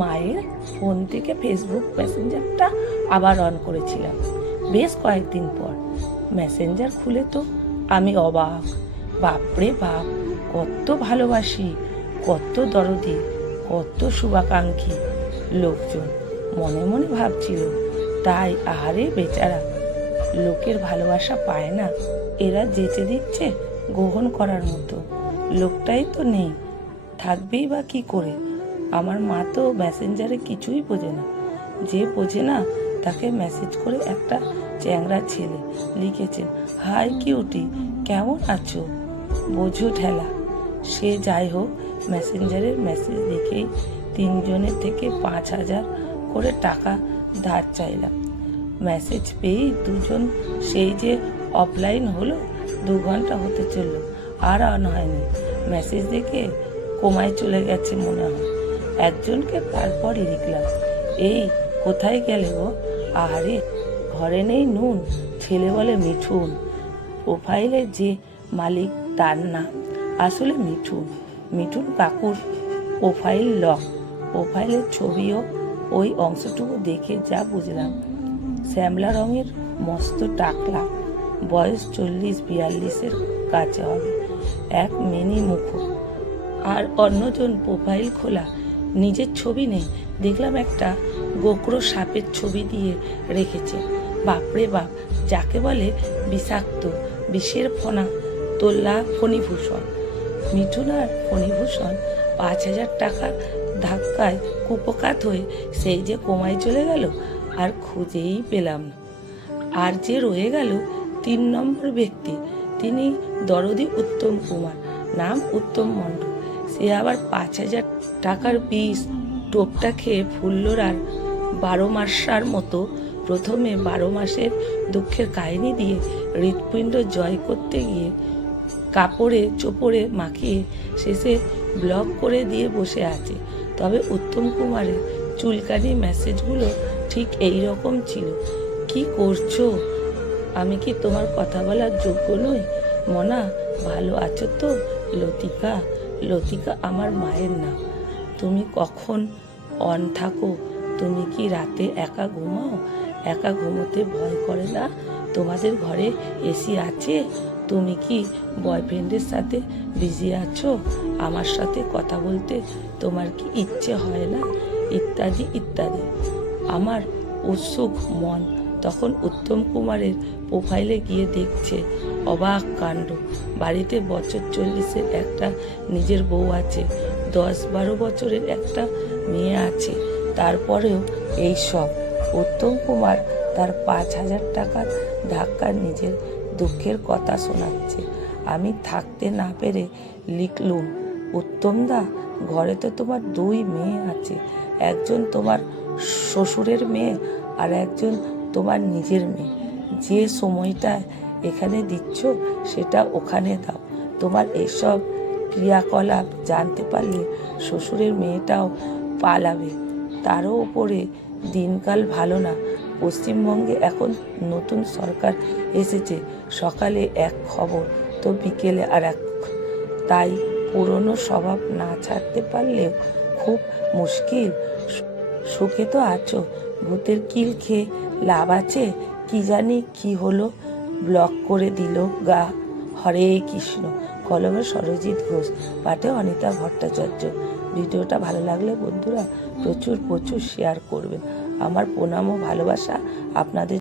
মায়ের ফোন থেকে ফেসবুক মেসেঞ্জারটা আবার অন করেছিলাম বেশ কয়েকদিন পর। মেসেঞ্জার খুলে তো আমি অবাক। বাপরে বাপ, কত ভালোবাসি, কত দরদি, কত শুভাকাঙ্ক্ষী লোকজন। মনে মনে ভাবছিল, তাই আহারে বেচারা, লোকের ভালোবাসা পায় না, এরা যেচে দিচ্ছে গ্রহণ করার মতো। লোকটাই তো নেই, থাকবেই বা কি করে? আমার মা তো মেসেঞ্জারে কিছুই বোঝে না। যে বোঝে না তাকে মেসেজ করে একটা চ্যাংড়া ছেলে লিখেছেন, হাই কিউটি, কেমন আছো? বোঝো ঠেলা। সে যাই হোক, মেসেঞ্জারের মেসেজ দেখেই তিনজনের থেকে 5,000 করে টাকা ধার চাইলাম। মেসেজ পেয়েই দুজন সেই যে অফলাইন হলো। 2 ঘন্টা হতে চলল, আর অন হয়নি। মেসেজ দেখে কোমায় চলে গেছে মনে হয়। একজনকে তারপর লিখলাম, এই কোথায় গেলে গো? আহারে, ঘরে নেই নুন, ছেলে বলে মিঠুন। প্রোফাইলে যে মালিক তার নাম আসলে মিঠুন। মিঠুন কাকুর প্রোফাইল লক। প্রোফাইলের ছবিও ওই অংশটুকু দেখে যা বুঝলাম, শ্যামলা রঙের মস্ত টাকলা, বয়স 40-42-এর কাছে হবে, এক মিনি মুখ। আর অন্যজন প্রোফাইল খোলা, নিজের ছবি নেই, দেখলাম একটা গোকরো সাপের ছবি দিয়ে রেখেছে। বাপরে বাপ, যাকে বলে বিষাক্ত বিষের ফণা তোল্লা ফণিভূষণ। মিঠুন আর ফণিভূষণ 5,000 টাকার ধাক্কায় কুপকাত হয়ে সেই যে কোমায় চলে গেল, আর খুঁজেই পেলাম না। আর যে রয়ে গেল 3 নম্বর ব্যক্তি, তিনি দরদি উত্তম কুমার, নাম উত্তম মণ্ডল। সে আবার 5,000 টাকার বিষ টোপটা খেয়ে ফুল্লর আর 12 মাসার মতো প্রথমে 12 মাসের দুঃখের কাহিনী দিয়ে হৃৎপিণ্ড জয় করতে গিয়ে কাপড়ে চোপড়ে মাখিয়ে শেষে ব্লক করে দিয়ে বসে আছে। তবে উত্তম কুমারের চুলকানি মেসেজগুলো ঠিক এই রকম ছিল, কি করছো? আমি কি তোমার কথা বলার যোগ্য নই? মনা, ভালো আছো তো? লতিকা, লতিকা আমার মায়ের নাম। তুমি কখন অন থাকো? তুমি কি রাতে একা ঘুমাও? একা ঘুমোতে ভয় করে না? তোমাদের ঘরে এসি আছে? তুমি কি বয়ফ্রেন্ডের সাথে বিজি আছো? আমার সাথে কথা বলতে তোমার কি ইচ্ছে হয় না? ইত্যাদি ইত্যাদি। আমার উৎসুক মন তখন উত্তম কুমারের প্রোফাইলে গিয়ে দেখছে অবাক কাণ্ড। বাড়িতে বছর 40-এর একটা নিজের বউ আছে, 10-12 বছরের একটা মেয়ে আছে। তারপরেও এই সব। উত্তম কুমার তার 5,000 টাকার ধাক্কা নিজের দুঃখের কথা শোনাচ্ছে। আমি থাকতে না পেরে লিখলুম, উত্তমদা, ঘরে তো তোমার 2 মেয়ে আছে, একজন তোমার শ্বশুরের মেয়ে আর একজন তোমার নিজের মেয়ে। যে সময়টা এখানে দিচ্ছ সেটা ওখানে দাও। তোমার এইসব ক্রিয়াকলাপ জানতে পারলে শ্বশুরের মেয়েটাও পালাবে। তারও ওপরে দিনকাল ভালো না। পশ্চিমবঙ্গে এখন নতুন সরকার এসেছে, সকালে এক খবর তো বিকেলে আর এক। তাই পুরনো স্বভাব না ছাড়তে পারলেও খুব মুশকিল। সুখে তো আছো, ভূতের কিল খেয়ে লাভ আছে? কি জানি কি হলো, ব্লক করে দিল গা। হরে কৃষ্ণ। কলমে সরজিৎ ঘোষ, পাঠে অনিতা ভট্টাচার্য। ভিডিওটা ভালো লাগলে বন্ধুরা প্রচুর প্রচুর শেয়ার করবেন। আমার প্রণাম ও ভালোবাসা আপনাদের।